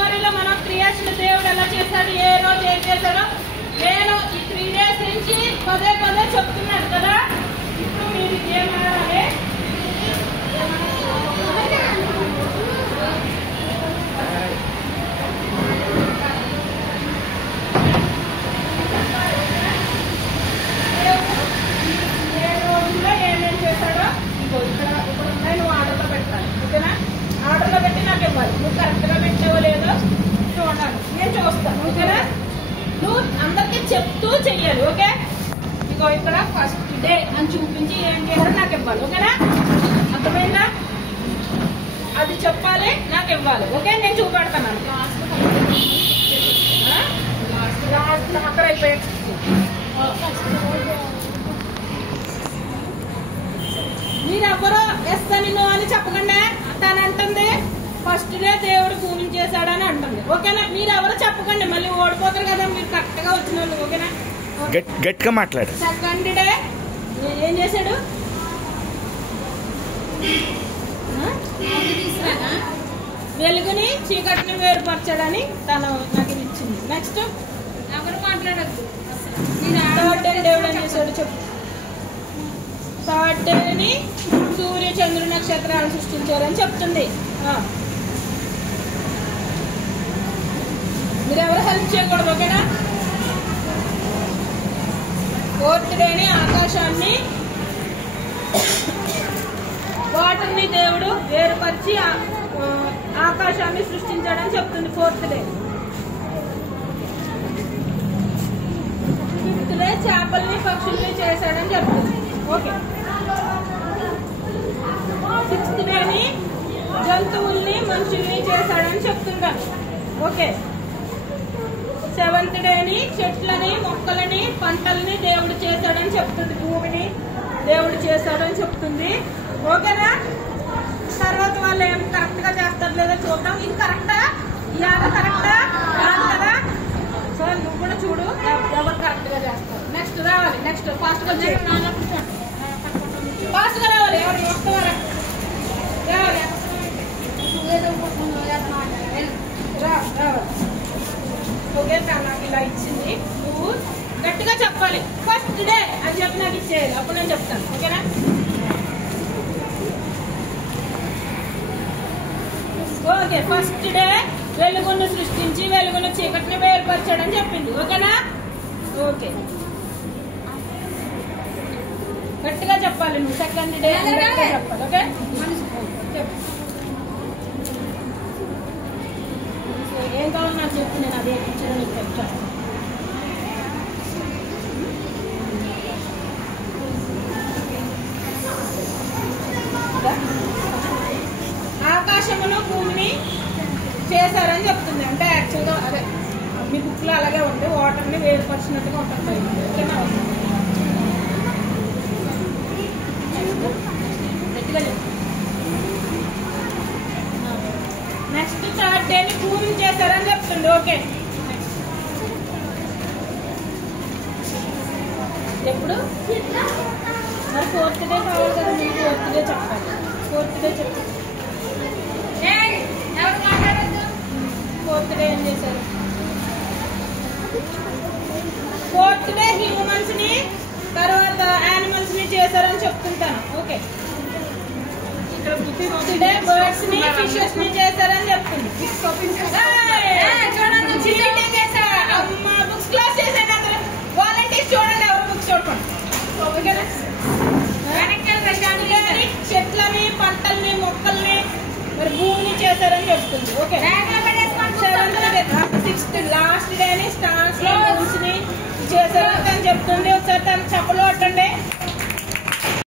స్టోరీలో మనం క్రియేషన్ దేవుడు ఎలా చేశాడు, ఏ రోజు ఏం చేశాడో నేను ఈ 3 days నుంచి పదే పదే చెప్తున్నాను కదా. ఇప్పుడు మీరు ఏం ఆడాలి, ఏ రోజులో ఏమేం చేశాడో ఇప్పుడు ఉన్నాయి, నువ్వు ఆర్డర్లో పెట్టాలి. ఓకేనా? ఆర్డర్లో పెట్టి నాకు ఇవ్వాలి. నువ్వు కరెక్ట్గా పెట్టావో లేదో చూడాలి, నేను చూస్తాను. ఓకేనా? నువ్వు అందరికీ చెప్తూ చెయ్యాలి. ఓకే? ఇగో ఇక్కడ ఫస్ట్ డే అని చూపించి ఏం చేయాలో నాకు ఇవ్వాలి. ఓకేనా? అర్థమైందా? అది చెప్పాలి, నాకు ఇవ్వాలి. ఓకే? నేను చూపెడతాను. అక్కడ అయిపోయాడు. మీరెవ్వరూ ఎస్ అని నో అని చెప్పకుండా తను అంటుంది ఫస్ట్ డే దేవుడు పూజించేశాడని అంటుంది. ఓకేనా? మీరెవరు చెప్పకండి, మళ్ళీ ఓడిపోతారు కదా మీరు కరెక్ట్ గా వచ్చిన వాళ్ళు. ఓకేనా? గట్టిగా మాట్లాడు. సెకండ్ డే ఏం చేశాడు, వెలుగుని చీకటిని వేరుపరచాడని తను నాకు ఇది ఇచ్చింది. నెక్స్ట్ ఎవరు మాట్లాడద్దు. థర్డ్ డే దేవుడు ఏం చేశాడు చెప్పు. థర్డ్ డేని సూర్య చంద్రుడు నక్షత్రాలు సృష్టించారని చెప్తుంది. మీరు ఎవరు హెల్ప్ చేయకూడదు. ఓకేనా? ఫోర్త్ డేని ఆకాశాన్ని వాటర్ని దేవుడు వేరుపరిచి ఆకాశాన్ని సృష్టించాడని చెప్తుంది. Fourth day. ఫిఫ్త్ డే చేపల్ని పక్షుల్ని చేశాడని చెప్తుంది. ఓకే. సిక్స్త్ డేని జంతువుల్ని మనుషుల్ని చేశాడని చెప్తుంటాను. ఓకే. సెవెంత్ డేని చెట్లని మొక్కలని పంటల్ని దేవుడు చేశాడని చెప్తుంది. భూమిని దేవుడు చేశాడని చెప్తుంది. ఓకేనా? తర్వాత వాళ్ళు ఏం కరెక్ట్ గా చేస్తారు లేదో చూద్దాం. ఇది కరెక్టా, ఈ ఆట కరెక్టా కాదు కదా. సో నువ్వు కూడా చూడు ఎవరు కరెక్ట్ గా చేస్తారు. నెక్స్ట్ రావాలి. నెక్స్ట్ ఫాస్ట్ గా ఫాస్ట్ గా రావాలి. ఎవరు వస్తారా రావాలి. ఓకే, నాకు ఇలా ఇచ్చింది. నువ్వు గట్టిగా చెప్పాలి. ఫస్ట్ డే అని చెప్పి నాకు ఇచ్చేయాలి, అప్పుడు నేను చెప్తాను. ఓకేనా? ఓకే. ఫస్ట్ డే వెలుగును సృష్టించి వెలుగును చీకటిని వేరుపరచాడని చెప్పింది. ఓకేనా? ఓకే, గట్టిగా చెప్పాలి. నువ్వు సెకండ్ డే చెప్పాలి. ఓకే? చెప్పు. ఏం కావాలి నాకు చెప్పు, నేను అదే పిక్చర్ నీకు చెప్తాను. ఆకాశమును భూమిని చేశారని చెప్తుంది. అంటే యాక్చువల్గా అదే మీ బుక్ లో అలాగే ఉంది, వాటర్ ని వేరుపరిచినట్టుగా ఉంటుంది. ఓకేనా? నెక్స్ట్ థర్డ్ డేని భూమిని చేశారని చెప్తుంది. ఓకే. ఎప్పుడు మరి ఫోర్త్ డే కావాలి కదా, మీరు ఫోర్త్ డే చెప్పాలి. ఫోర్త్ డే చెప్పు. ఎవరు మాట్లాడద్దు. ఫోర్త్ డే ఏం చేశారు? ఫోర్త్ డే హ్యూమన్స్ ని తర్వాత యానిమల్స్ ని చేశారని చెప్తుంటాను. ఓకే. ఫిఫ్త్ డే బర్డ్స్ ని ఫిషెస్ ని చేశారని చెప్తుంది. చూడండి, చీటింగ్ చేశా. బుక్స్ క్లాస్ చేశాను. అందరూ వాలంటీర్స్ చూడండి, ఎవరు బుక్స్ చూడండి. ఓకేనా? చెట్లని పంటల్ని మొక్కల్ని మరి భూమిని చేశారని చెప్తుంది. ఓకే.